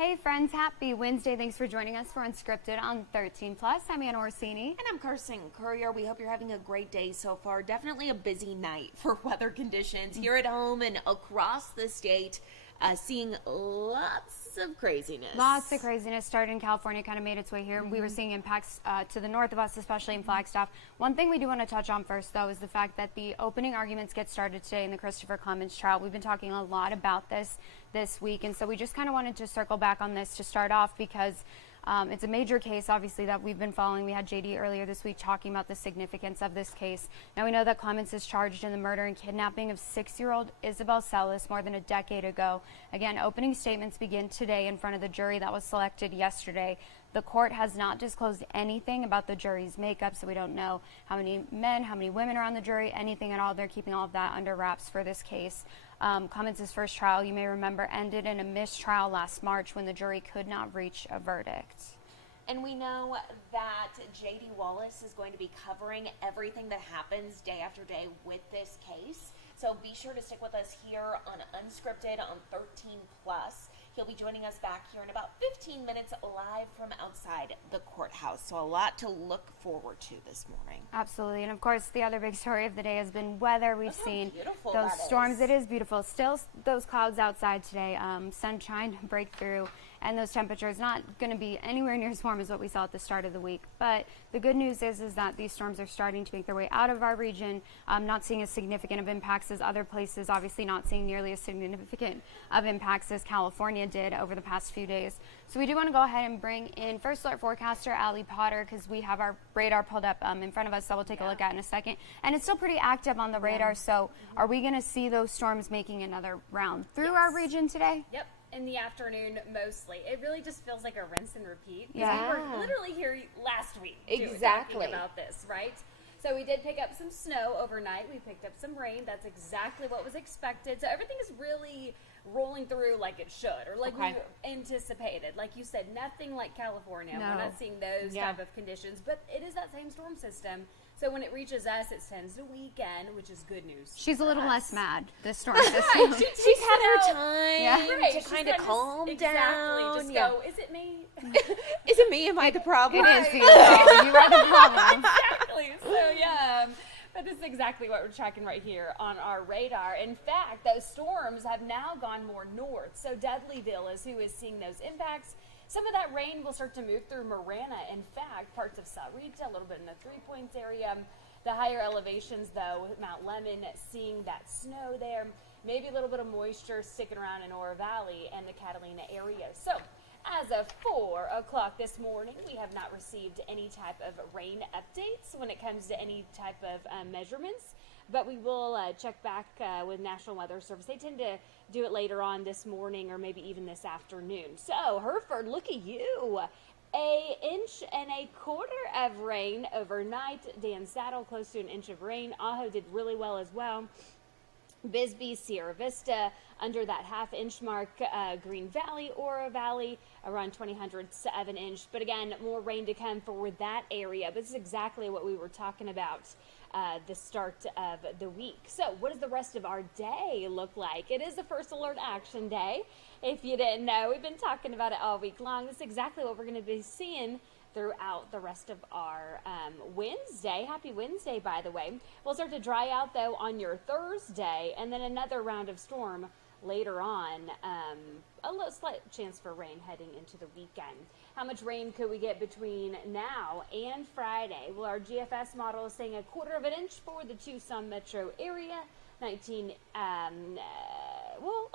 Hey friends, happy Wednesday. Thanks for joining us for Unscripted on 13 Plus. I'm Anna Orsini. And I'm Carson Courier. We hope you're having a great day so far. Definitely a busy night for weather conditions here at home and across the state. Seeing lots of craziness. Lots of craziness started in California, kind of made its way here. We were seeing impacts to the north of us, especially in Flagstaff. One thing we do want to touch on first, though, is the fact that the opening arguments get started today in the Christopher Clemens trial. We've been talking a lot about this week, and so we just kind of wanted to circle back on this to start off because it's a major case, obviously, that we've been following. We had JD earlier this week talking about the significance of this case. Now, we know that Clemens is charged in the murder and kidnapping of 6-year-old Isabel Celis more than a decade ago. Again, opening statements begin today in front of the jury that was selected yesterday. The court has not disclosed anything about the jury's makeup, so we don't know how many men, how many women are on the jury, anything at all. They're keeping all of that under wraps for this case. Clemens' first trial, you may remember, ended in a mistrial last March when the jury could not reach a verdict. And we know that JD Wallace is going to be covering everything that happens day after day with this case. So be sure to stick with us here on Unscripted on 13 Plus. He'll be joining us back here in about 15 minutes live from outside the courthouse. So a lot to look forward to this morning. Absolutely. And of course, the other big story of the day has been weather. We've seen those storms. It is beautiful. Still those clouds outside today. Sunshine break through. And those temperatures not going to be anywhere near as warm as what we saw at the start of the week. But the good news is that these storms are starting to make their way out of our region, not seeing as significant of impacts as other places, obviously not seeing nearly as significant of impacts as California did over the past few days. So we do want to go ahead and bring in First Alert forecaster Allie Potter because we have our radar pulled up in front of us that we'll take a look at in a second. And it's still pretty active on the radar, so are we going to see those storms making another round through our region today? Yep. In the afternoon, mostly. It really just feels like a rinse and repeat. Yeah. We were literally here last week exactly talking about this, right? So we did pick up some snow overnight. We picked up some rain. That's exactly what was expected. So everything is really rolling through like it should, or like we anticipated. Like you said, nothing like California. No. We're not seeing those type of conditions, but it is that same storm system. So when it reaches us, it tends to weaken, which is good news. She's a little less mad, this storm system. She's had her time to kind of calm down. Just go, is it me? Is it me? Am I the problem? It is you. You are the problem. Exactly. So, but this is exactly what we're tracking right here on our radar. In fact, those storms have now gone more north. So Dudleyville is who is seeing those impacts. Some of that rain will start to move through Marana. In fact, parts of Sarita, a little bit in the 3 Points area. The higher elevations, though, Mount Lemon, seeing that snow there. Maybe a little bit of moisture sticking around in Oro Valley and the Catalina area. So, as of 4 o'clock this morning, we have not received any type of rain updates when it comes to any type of measurements. But we will check back with National Weather Service. They tend to do it later on this morning or maybe even this afternoon. So, Hereford, look at you. 1.25 inches of rain overnight. Dan Saddle, close to 1 inch of rain. Ajo did really well as well. Bisbee, Sierra Vista, under that 1/2 inch mark. Green Valley, Oro Valley, around 7 inch. But again, more rain to come for that area. But this is exactly what we were talking about the start of the week. So what does the rest of our day look like? It is the First Alert Action Day. If you didn't know, we've been talking about it all week long. This is exactly what we're going to be seeing throughout the rest of our Wednesday. Happy Wednesday, by the way. We'll start to dry out, though, on your Thursday, and then another round of storm later on. A slight chance for rain heading into the weekend. How much rain could we get between now and Friday? Well, our GFS model is saying 1/4 inch for the Tucson metro area, 19, a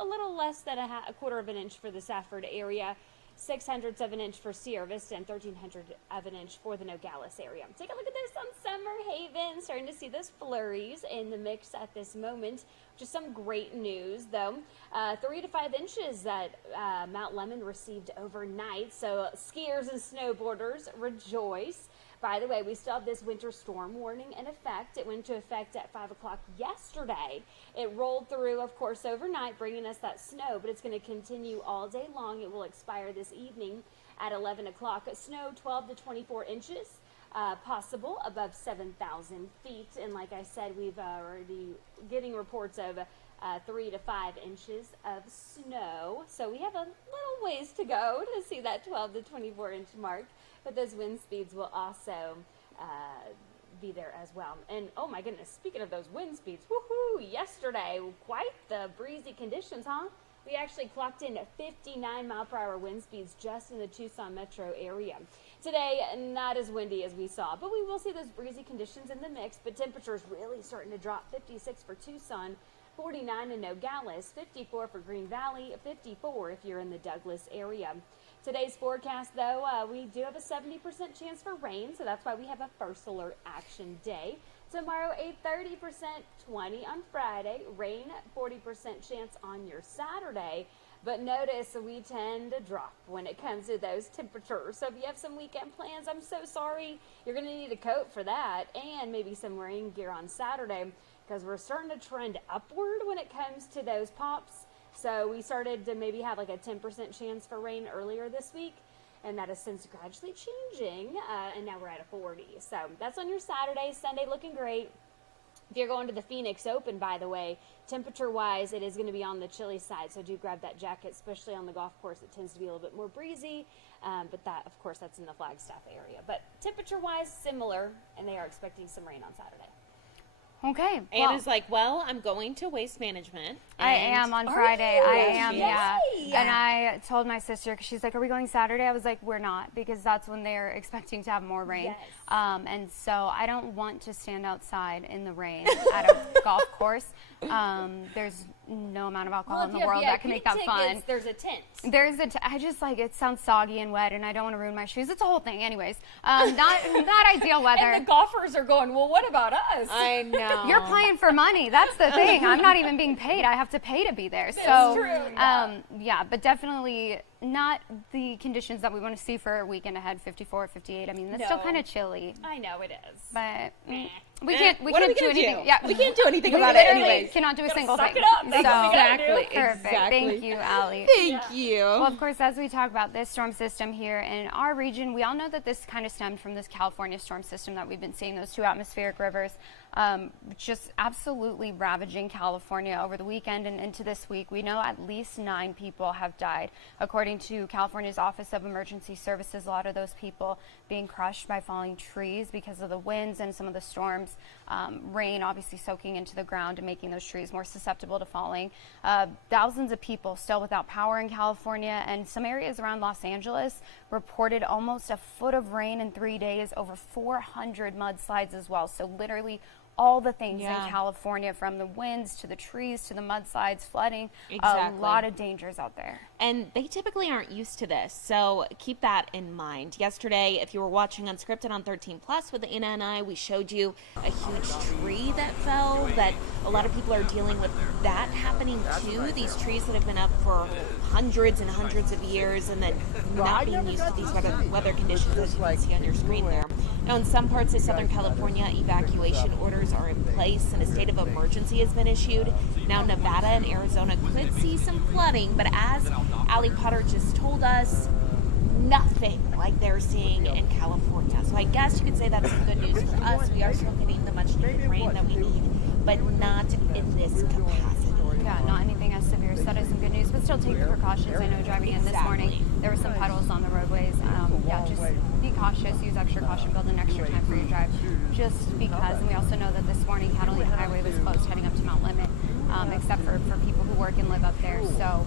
little less than 1/4 inch for the Safford area, 600ths of an inch for Sierra Vista, and 1,300 of an inch for the Nogales area. Take a look at this on Summer Haven. Starting to see those flurries in the mix at this moment. Just some great news, though. 3 to 5 inches that Mount Lemon received overnight. So skiers and snowboarders rejoice. By the way, we still have this winter storm warning in effect. It went into effect at 5 o'clock yesterday. It rolled through, of course, overnight, bringing us that snow, but it's going to continue all day long. It will expire this evening at 11 o'clock. Snow 12 to 24 inches. Possible above 7,000 feet. And like I said, we've already getting reports of 3 to 5 inches of snow. So we have a little ways to go to see that 12 to 24 inch mark, but those wind speeds will also be there as well. And oh my goodness, speaking of those wind speeds, woohoo, yesterday, quite the breezy conditions, huh? We actually clocked in 59 mile per hour wind speeds just in the Tucson metro area. Today, not as windy as we saw, but we will see those breezy conditions in the mix, but temperatures really starting to drop. 56 for Tucson, 49 in Nogales, 54 for Green Valley, 54 if you're in the Douglas area. Today's forecast, though, we do have a 70% chance for rain, so that's why we have a first alert action day. Tomorrow, a 30%, 20 on Friday, rain, 40% chance on your Saturday. But notice we tend to drop when it comes to those temperatures. So if you have some weekend plans, I'm so sorry. You're going to need a coat for that and maybe some rain gear on Saturday because we're starting to trend upward when it comes to those pops. So we started to maybe have like a 10% chance for rain earlier this week, and that has since gradually changing, and now we're at a 40. So that's on your Saturday. Sunday looking great. If you're going to the Phoenix Open, by the way, temperature-wise, it is going to be on the chilly side, so do grab that jacket, especially on the golf course. It tends to be a little bit more breezy, but that, of course, that's in the Flagstaff area. But temperature-wise, similar, and they are expecting some rain on Saturday. Okay. Anna's like, well, I'm going to Waste Management. I am on Friday. I am, yeah. And I told my sister, because she's like, are we going Saturday? I was like, we're not, because that's when they're expecting to have more rain. Yes. And so I don't want to stand outside in the rain at a golf course. There's no amount of alcohol in the world that can make that fun. There's a tent. I just like, it sounds soggy and wet, and I don't want to ruin my shoes. It's a whole thing. Anyways, not ideal weather. And the golfers are going, well, what about us? I know. You're playing for money. That's the thing. I'm not even being paid. I have to pay to be there. That's true. Yeah, but definitely not the conditions that we want to see for a weekend ahead, 54, 58. I mean, that's still kind of chilly. I know it is. But we can't What are we do gonna anything. do? Yeah. We can't do anything We about it literally anyways. cannot do a single suck thing. it up. That's what we gotta do. Perfect. Exactly. Thank you, Allie. Thank you. Well, of course, as we talk about this storm system here in our region, we all know that this kind of stemmed from this California storm system that we've been seeing, those two atmospheric rivers, just absolutely ravaging California over the weekend and into this week. We know at least 9 people have died. According to California's Office of Emergency Services, a lot of those people being crushed by falling trees because of the winds and some of the storms, rain obviously soaking into the ground and making those trees more susceptible to falling. Thousands of people still without power in California, and some areas around Los Angeles reported almost a foot of rain in 3 days, over 400 mudslides as well. So literally all the things in California, from the winds to the trees to the mudslides, flooding, a lot of dangers out there. And they typically aren't used to this, so keep that in mind. Yesterday, if you were watching Unscripted on 13 Plus with Anna and I, we showed you a huge tree that fell, that a lot of people are dealing with that happening too. These trees that have been up for hundreds and hundreds of years and then not being used to these weather conditions, as you can see on your screen there. Now, in some parts of Southern California, evacuation orders are in place and a state of emergency has been issued. Now, Nevada and Arizona could see some flooding, but as Allie Potter just told us, nothing like they're seeing in California. So I guess you could say that's some good news for us. We are still getting the much needed rain that we need, but not in this capacity. Yeah, not anything as severe. So that is some good news, but still take the precautions. I know driving in this morning, there were some puddles on the roadways. Just be cautious, use extra caution, build in extra time for your drive, just because. And we also know that this morning Catalina Highway was closed heading up to Mount Lemon, except for people who work and live up there. So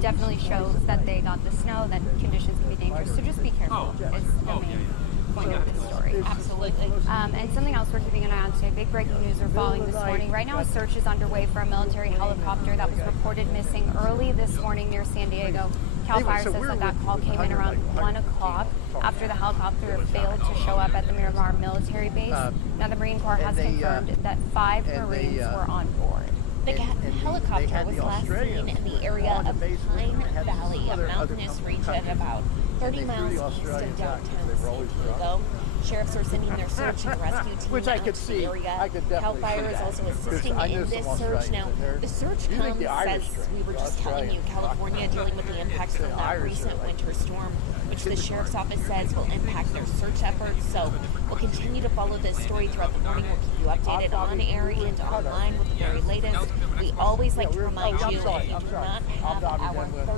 definitely shows that they got the snow, that conditions can be dangerous. So just be careful is the main point of this story. Absolutely. And something else we're keeping an eye on today, big breaking news we're following this morning. Right now a search is underway for a military helicopter that was reported missing early this morning near San Diego. Cal Fire says that call came in around 1 o'clock after the helicopter failed to show up at the Miramar military base. Now the Marine Corps has confirmed that 5 Marines were on board. The helicopter was last seen in the area of Pine Valley, a mountainous region about 30 miles east of downtown San Diego. Sheriffs are sending their search and rescue team out to the area. Cal Fire is also assisting in this search. Now, the search comes as we were just telling you, California dealing with the impacts from that recent winter storm, which the Sheriff's Office says will impact their search efforts. So we'll continue to follow this story throughout the morning. We'll keep you you updated on air and online with the very latest. We always like to remind you, if you do not have our 13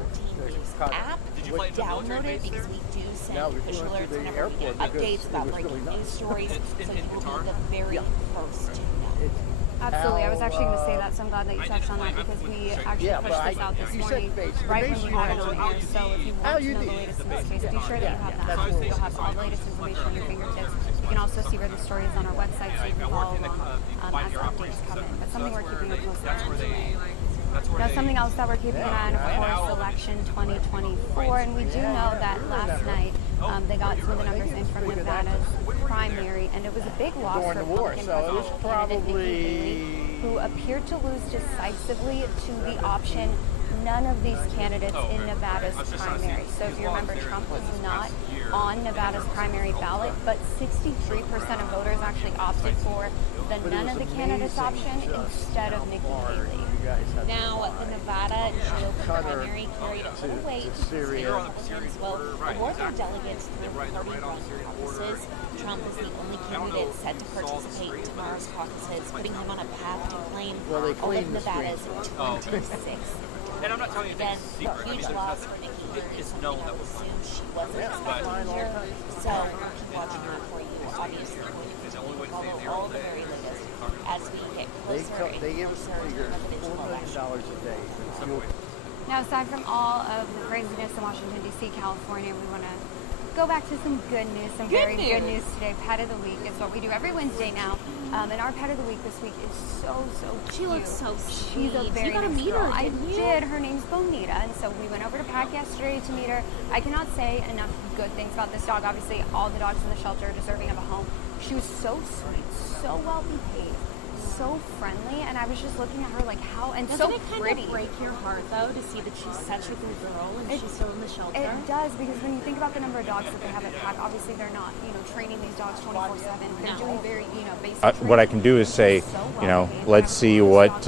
News app, download it because we do send push alerts whenever we get updates about breaking news stories, so you will be the very first to know. Absolutely. I was actually going to say that, so I'm glad that you touched on that because we actually pushed this out this morning right when we had it on air. So if you want to know the latest in this case, be sure that you have that. You'll have all the latest information on your fingertips. You can also see where the story is on our website, so you can follow along as updates come in. But something we're keeping a close eye on today. Now, something else that we're keeping an eye on, of course, election 2024, and we do know that last night they got some of the numbers in from Nevada's primary, and it was a big loss for Republican presidential candidate Nikki Haley, who appeared to lose decisively to the option none of these candidates in Nevada's primary. So if you remember, Trump was not on Nevada's primary ballot, but 63% of voters actually opted for the none of the candidates option instead of Nikki Haley. Now, the Nevada GOP primary carried a little weight to state Republicans will award their delegates through party-run caucuses. Trump is the only candidate set to participate in tomorrow's caucuses, putting him on a path to claim all of Nevada's 26th. And I'm not telling you Again, it's secret. huge loss for Nikki Haley. It's known that Assume she wasn't expecting here, so we'll keep watching that for you. Obviously, we'll follow all the very latest as we get closer and closer to the presidential election. $4 million a day. Now, aside from all of the craziness in Washington, D.C., California, we want to go back to some good news, some very good news today. Pet of the Week is what we do every Wednesday now. And our Pet of the Week this week is so She cute. looks so sweet. She's a very You got to nice meet girl. her, I didn't you? did. Her name's Bonita, and so we went over to PAC yesterday to meet her. I cannot say enough good things about this dog. Obviously, all the dogs in the shelter are deserving of a home. She was so sweet, so well behaved, so friendly, and I was just looking at her like how, and Doesn't so it kind pretty. of break your heart though to see that she's such a good girl and she's still in the shelter? It does, because when you think about the number of dogs that they have at PAC, obviously they're not, training these dogs 24/7. They're doing very, basic. What I can do is say, let's see what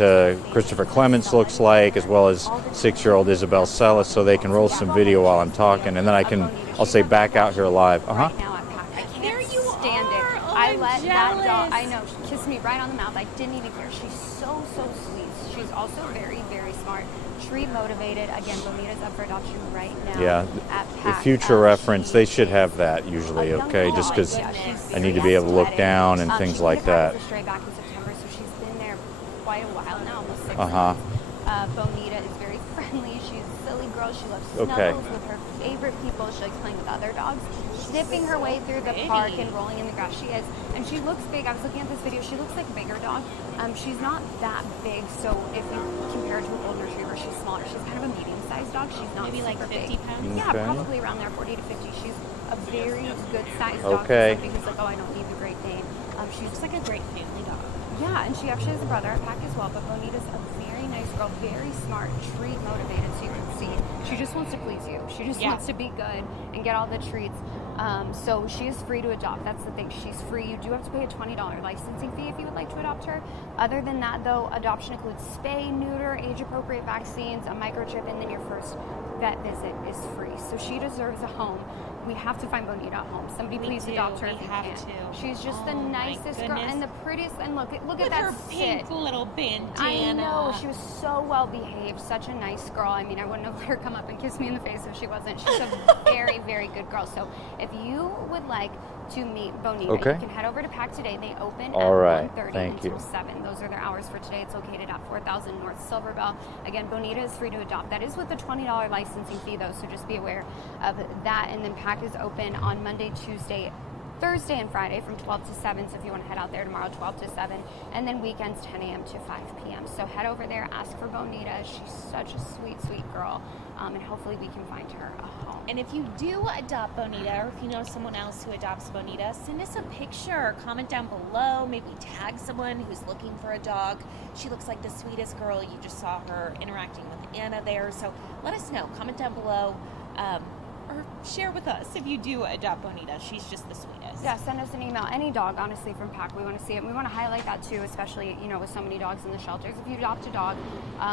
Christopher Clemens looks like, as well as 6-year-old Isabel Celis, so they can roll some video while I'm talking, and then I'll say back out here live. Right now at PAC. I can't There you stand it. are. Oh, I I'm let that dog, jealous. I know, she kissed me right on the mouth. I didn't even care. She's so sweet. She's also very, very smart. Treat motivated. Again, Bonita's up for adoption right now. Yeah, at the PAC. future reference, She they should is have that usually, a young okay? dog. Just because Yeah, she's I need to very be able to look athletic. down and things She like came to PAC that. as a stray back in September, so she's been there quite a while now, almost 6 Uh-huh. months. Bonita is very friendly. She's a silly girl. She loves snuggles Okay. with her favorite people. She likes playing with other dogs, sniffing her way through the park and rolling in the grass. She is, and she looks big. I was looking at this video. She looks like a bigger dog. She's not that big, so if you compare her to a golden retriever, she's smaller. She's kind of a medium-sized dog. She's not Maybe like super 50 big. pounds? Yeah, Okay. probably around there, 40 to 50. She's a very good-sized dog. Okay. For somebody who's like, oh, I don't need the Great Dane. She looks like Like a great family dog. yeah, and she actually has a brother at PAC as well, but Bonita's a very nice girl, very smart, treat motivated, so you can see she just wants to please you. She just wants to be good and get all the treats. So she is free to adopt. That's the thing. She's free. You do have to pay a $20 licensing fee if you would like to adopt her. Other than that, though, adoption includes spay, neuter, age-appropriate vaccines, a microchip, and then your first vet visit is free. So she deserves a home. We have to find Bonita a home. Somebody please do. adopt her We if you have can. to. She's just the Oh, my nicest girl goodness. and the prettiest. And look at With that her pink sit. little bandana. I know, she was so well behaved, such a nice girl. I mean, I wouldn't have let her come up and kiss me in the face if she wasn't. She's a very, very good girl. So if you would like to meet Bonita, Okay. you can head over to PAC today. They open All at right, 1:30 thank until you. 7. Those are their hours for today. It's located at 4000 North Silverbell. Again, Bonita is free to adopt. That is with a $20 licensing fee, though, so just be aware of that. And then PAC is open on Monday, Tuesday, Thursday, and Friday from 12 to 7. So if you want to head out there tomorrow, 12 to 7. And then weekends, 10 a.m. to 5 p.m. So head over there, ask for Bonita. She's such a sweet, sweet girl. And hopefully we can find her a home. And if you do adopt Bonita, or if you know someone else who adopts Bonita, send us a picture or comment down below. Maybe tag someone who's looking for a dog. She looks like the sweetest girl. You just saw her interacting with Anna there. So let us know. Comment down below. Or share with us if you do adopt Bonita. She's just the sweetest. Yeah, send us an email. Any dog, honestly, from PAC. We want to see it. And we want to highlight that, too, especially, with so many dogs in the shelters. If you adopt a dog,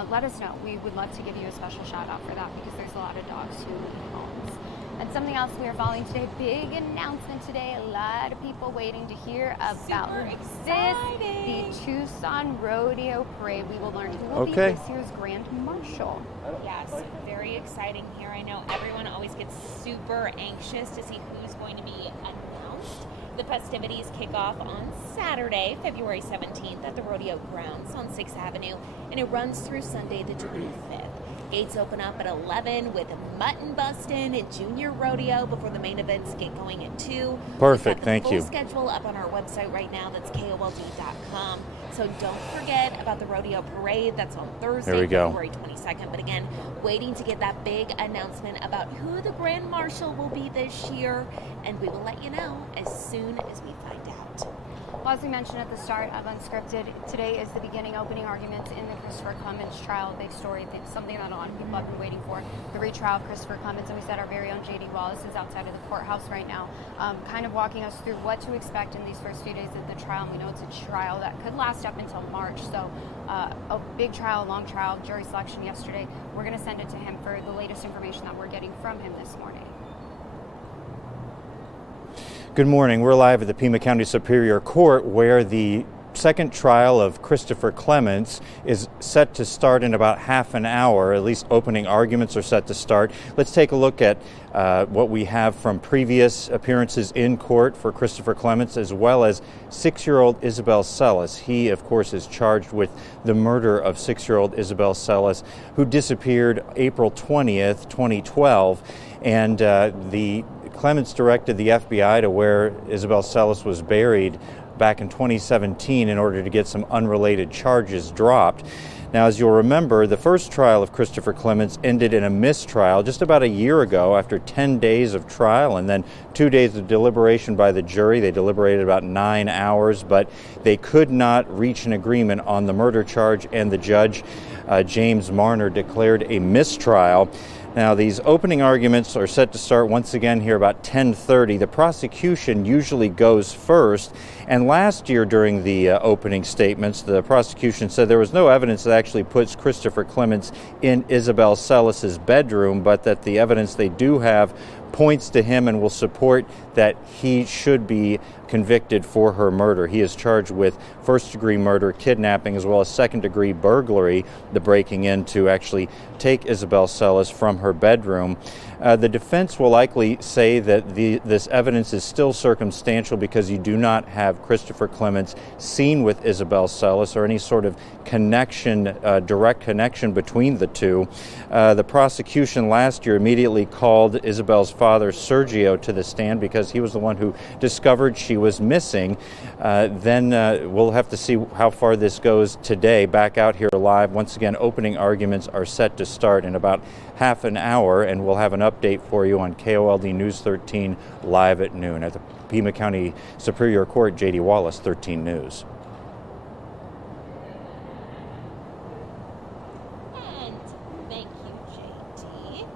let us know. We would love to give you a special shout-out for that because there's a lot of dogs who need homes. And And something else we are following today, big announcement today, a lot of people waiting to hear about this, the Tucson Rodeo Parade. We will learn who will be this year's Grand Marshal. Yes, very exciting here. I know everyone always gets super anxious to see who's going to be announced. The festivities kick off on Saturday, February 17th at the Rodeo Grounds on 6th Avenue, and it runs through Sunday the 25th. Gates open up at 11 with mutton bustin' and junior rodeo before the main events get going at 2. Perfect, thank you. Full schedule up on our website right now. That's KOLD.com. So don't forget about the Rodeo Parade. That's on Thursday, February 22nd. But again, waiting to get that big announcement about who the Grand Marshal will be this year. And we will let you know as soon as we find out. Well, as we mentioned at the start of Unscripted, today is the beginning opening arguments in the Christopher Clemens trial. Big story, something that a lot of people have been waiting for. The retrial of Christopher Clemens, and we said our very own JD Wallace is outside of the courthouse right now, kind of walking us through what to expect in these first few days of the trial. And we know it's a trial that could last up until March, so a big trial, a long trial, jury selection yesterday. We're going to send it to him for the latest information that we're getting from him this morning. Good morning. We're live at the Pima County Superior Court, where the second trial of Christopher Clemens is set to start in about half an hour. At least opening arguments are set to start. Let's take a look at what we have from previous appearances in court for Christopher Clemens, as well as 6-year-old Isabel Celis. He, of course, is charged with the murder of 6-year-old Isabel Celis, who disappeared April 20th, 2012, and the Clemens directed the FBI to where Isabel Celis was buried back in 2017 in order to get some unrelated charges dropped. Now, as you'll remember, the first trial of Christopher Clemens ended in a mistrial just about a year ago after 10 days of trial and then 2 days of deliberation by the jury. They deliberated about 9 hours, but they could not reach an agreement on the murder charge, and the judge, James Marner, declared a mistrial. Now, these opening arguments are set to start once again here about 10:30. The prosecution usually goes first, and last year during the opening statements, the prosecution said there was no evidence that actually puts Christopher Clemens in Isabel Celis's bedroom, but that the evidence they do have points to him and will support that he should be convicted for her murder. He is charged with first-degree murder, kidnapping, as well as second-degree burglary, the breaking in to actually take Isabel Celis from her bedroom. The defense will likely say that this evidence is still circumstantial because you do not have Christopher Clemens seen with Isabel Celis or any sort of connection, direct connection between the two. The prosecution last year immediately called Isabel's father, Sergio, to the stand because he was the one who discovered she was missing. Then we'll have to see how far this goes today. Back out here live. Once again, opening arguments are set to start in about half an hour, and we'll have an update for you on KOLD News 13 live at noon. At the Pima County Superior Court, JD Wallace, 13 News. And thank you, JT.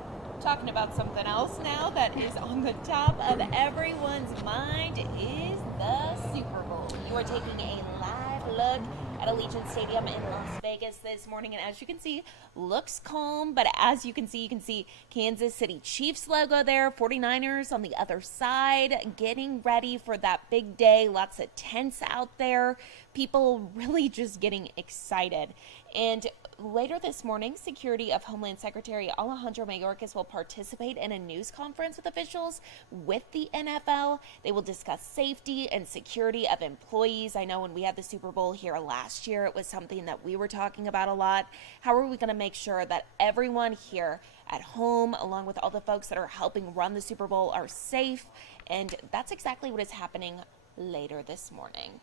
Talking about something else now that is on the top of everyone's mind is the Super Bowl. You are taking a live look at Allegiant Stadium in Las Vegas this morning, and as you can see, looks calm, but as you can see Kansas City Chiefs logo there, 49ers on the other side, getting ready for that big day. Lots of tents out there, people really just getting excited. And later this morning, Security of Homeland Secretary Alejandro Mayorkas will participate in a news conference with officials with the NFL. They will discuss safety and security of employees. I know when we had the Super Bowl here last year, it was something that we were talking about a lot. How are we going to make sure that everyone here at home, along with all the folks that are helping run the Super Bowl, are safe? And that's exactly what is happening later this morning.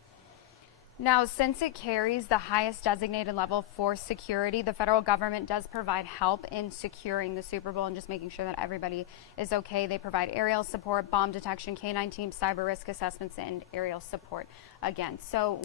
Now, since it carries the highest designated level for security, the federal government does provide help in securing the Super Bowl and just making sure that everybody is okay. They provide aerial support, bomb detection, K-9 teams, cyber risk assessments, and aerial support again. So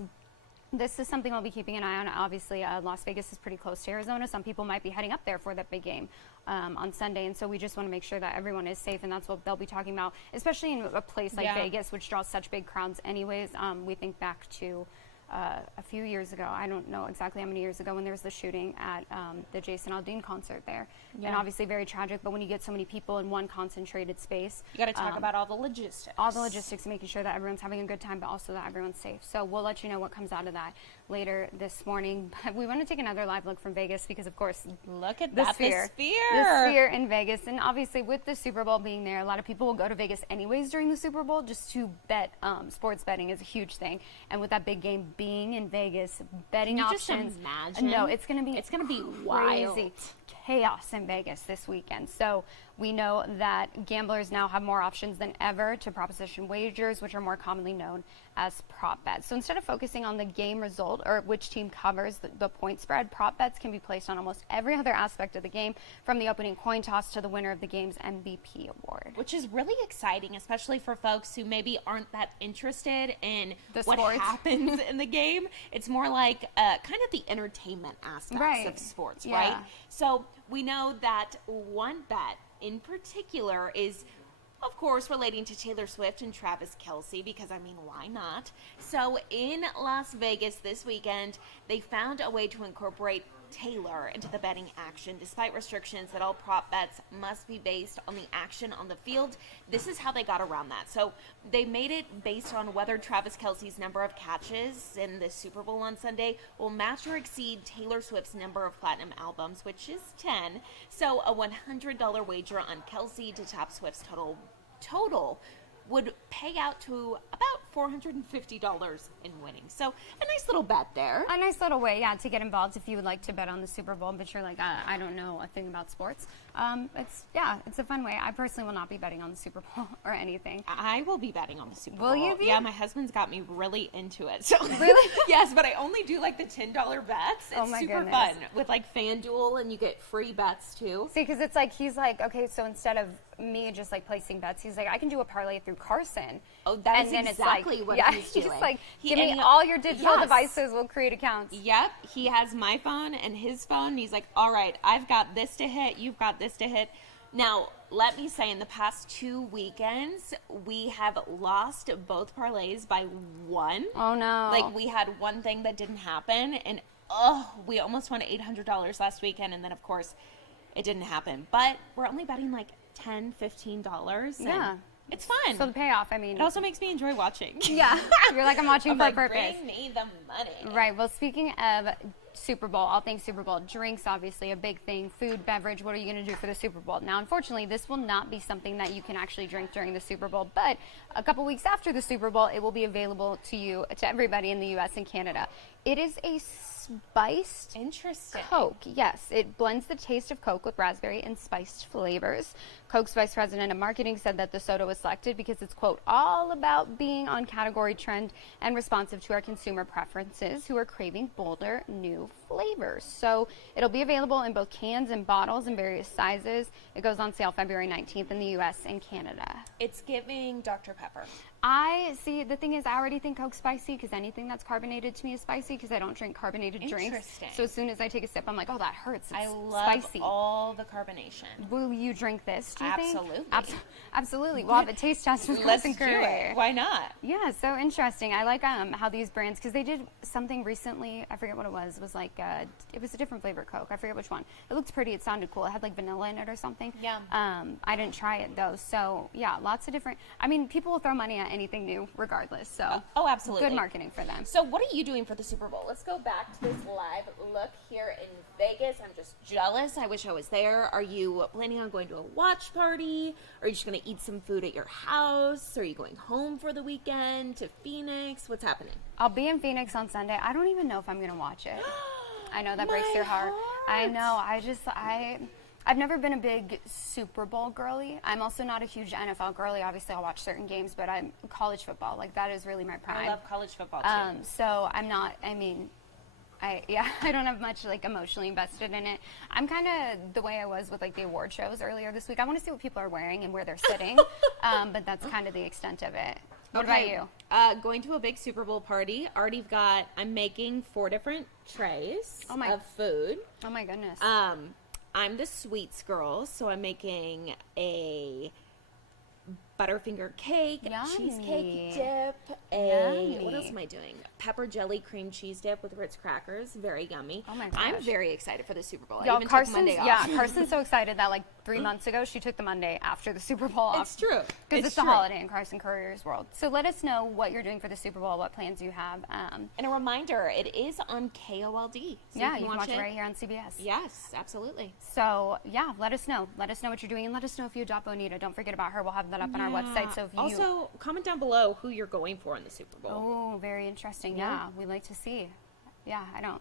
this is something we'll be keeping an eye on. Obviously, Las Vegas is pretty close to Arizona. Some people might be heading up there for that big game on Sunday, and so we just want to make sure that everyone is safe, and that's what they'll be talking about, especially in a place like Vegas, which draws such big crowds anyways. We think back to a few years ago. I don't know exactly how many years ago, when there was the shooting at the Jason Aldean concert there. And obviously very tragic, but when you get so many people in one concentrated space. You got to talk about all the logistics. All the logistics, making sure that everyone's having a good time, but also that everyone's safe. So we'll let you know what comes out of that later this morning. But we want to take another live look from Vegas because, of course, Look at the that, Sphere. the The Sphere. Sphere in Vegas. And obviously with the Super Bowl being there, a lot of people will go to Vegas anyways during the Super Bowl just to bet. Sports betting is a huge thing. And with that big game being in Vegas, betting Can you just options. imagine? No, it's going to be crazy. wild. Chaos in Vegas this weekend. So we know that gamblers now have more options than ever to proposition wagers, which are more commonly known as prop bets. So instead of focusing on the game result or which team covers the point spread, prop bets can be placed on almost every other aspect of the game, from the opening coin toss to the winner of the game's MVP award. Which is really exciting, especially for folks who maybe aren't that interested in The what sports. happens in the game. It's more like kind of the entertainment aspects Right. of sports, Yeah. right? So we know that one bet in particular is, of course, relating to Taylor Swift and Travis Kelce, because, I mean, why not? So in Las Vegas this weekend, they found a way to incorporate Taylor into the betting action, despite restrictions that all prop bets must be based on the action on the field. This is how they got around that. So they made it based on whether Travis Kelce's number of catches in the Super Bowl on Sunday will match or exceed Taylor Swift's number of platinum albums, which is 10. So a $100 wager on Kelce to top Swift's total would pay out to about $450 in winnings. So a nice little bet there. A nice little way, to get involved if you would like to bet on the Super Bowl, but you're like, I don't know a thing about sports. It's a fun way. I personally will not be betting on the Super Bowl or anything. I will be betting on the Super Bowl. Will you be? Yeah, my husband's got me really into it. So Really? Yes, but I only do like the $10 bets. It's Oh my super goodness. fun with like FanDuel, and you get free bets too. See, because it's like, he's like, okay, so instead of me just like placing bets, he's like, I can do a parlay through Carson. Oh, that And is then exactly it's like, what he's doing. He's like, He- give and me he- all your digital Yes. devices, we'll create accounts. Yep, he has my phone and his phone. And he's like, all right, I've got this to hit, you've got this to hit. Now, let me say, in the past 2 weekends, we have lost both parlays by one. Oh no. Like, we had one thing that didn't happen, and we almost won $800 last weekend, and then, of course, it didn't happen. But we're only betting like $10, $15. and Yeah. it's fun. So the payoff, I mean. It also makes me enjoy watching. Yeah. You're like, I'm watching I'm for a like, purpose. bring me the money. Right. Well, speaking of Super Bowl, all things Super Bowl, drinks, obviously a big thing, food, beverage, what are you going to do for the Super Bowl? Now, unfortunately, this will not be something that you can actually drink during the Super Bowl, but a couple weeks after the Super Bowl, it will be available to everybody in the U.S. and Canada. It is a spiced Interesting. Coke. Yes, it blends the taste of Coke with raspberry and spiced flavors. Coke's vice president of marketing said that the soda was selected because it's, quote, all about being on category trend and responsive to our consumer preferences who are craving bolder, new flavors. So it'll be available in both cans and bottles in various sizes. It goes on sale February 19th in the U.S. and Canada. It's giving Dr. Pepper. I see. The thing is, I already think Coke's spicy because anything that's carbonated to me is spicy because I don't drink carbonated drinks. Interesting. So as soon as I take a sip, I'm like, oh, that hurts. It's I love spicy. all the carbonation. Will you drink this, do you think? Absolutely. Absolutely. We'll have a taste test with Let's Clemens do it. Why not? Yeah, so interesting. I like how these brands, because they did something recently, I forget what it was like, it was a different flavor Coke. I forget which one. It looked pretty. It sounded cool. It had like vanilla in it or something. Yeah. I didn't try it though. So yeah, lots of different, I mean, people will throw money at anything new regardless. So Oh, absolutely. good marketing for them. So what are you doing for the Super Bowl? Let's go back to this live look here in Vegas. I'm just jealous. I wish I was there. Are you planning on going to a watch party? Are you just going to eat some food at your house? Are you going home for the weekend to Phoenix? What's happening? I'll be in Phoenix on Sunday. I don't even know if I'm going to watch it. I know that breaks My your heart. I heart. know. I've never been a big Super Bowl girly. I'm also not a huge NFL girly. Obviously, I'll watch certain games, but I'm college football. Like, that is really my prime. I love college football too. So I'm not, I don't have much like emotionally invested in it. I'm kind of the way I was with like the award shows earlier this week. I want to see what people are wearing and where they're sitting, but that's kind of the extent of it. What about you? Going to a big Super Bowl party. I'm making 4 different trays of food. Oh my goodness. I'm the sweets girl, so I'm making a butterfinger cake, Yummy. cheesecake dip, what else am I doing? Pepper jelly cream cheese dip with Ritz crackers. Very yummy. Oh my I'm gosh. very excited for the Super Bowl. I Y'all, even took Carson's, Monday off. yeah, Carson's so excited that like 3 months ago she took the Monday after the Super Bowl off. It's true. Because it's a holiday in Carson Courier's world. So let us know what you're doing for the Super Bowl, what plans you have. And a reminder, it is on KOLD. So Yeah, you can watch it right here on CBS. Yes, absolutely. So yeah, let us know. Let us know what you're doing, and let us know if you adopt Bonita. Don't forget about her. We'll have that up on our website. So if you Also, comment down below who you're going for in the Super Bowl. oh, very interesting. Yeah. Yeah, we like to see. Yeah, I don't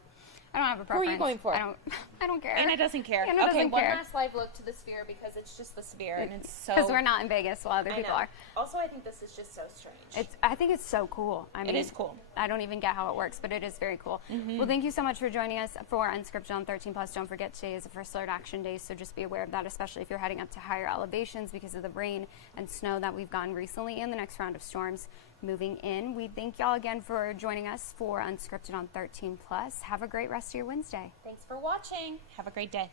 have a preference. Who are you going for? I don't care. Anna doesn't care. Anna Okay, doesn't one care. last live look to the sphere because it's just the sphere and it's so. Because we're not in Vegas while other I people know. are. Also, I think this is just so strange. I think it's so cool. I mean, is cool. I don't even get how it works, but it is very cool. Well, thank you so much for joining us for Unscripted on 13 Plus. Don't forget today is the first alert action day, so just be aware of that, especially if you're heading up to higher elevations because of the rain and snow that we've gotten recently and the next round of storms moving in. We thank y'all again for joining us for Unscripted on 13 Plus. Have a great rest of your Wednesday. Thanks for watching. Have a great day.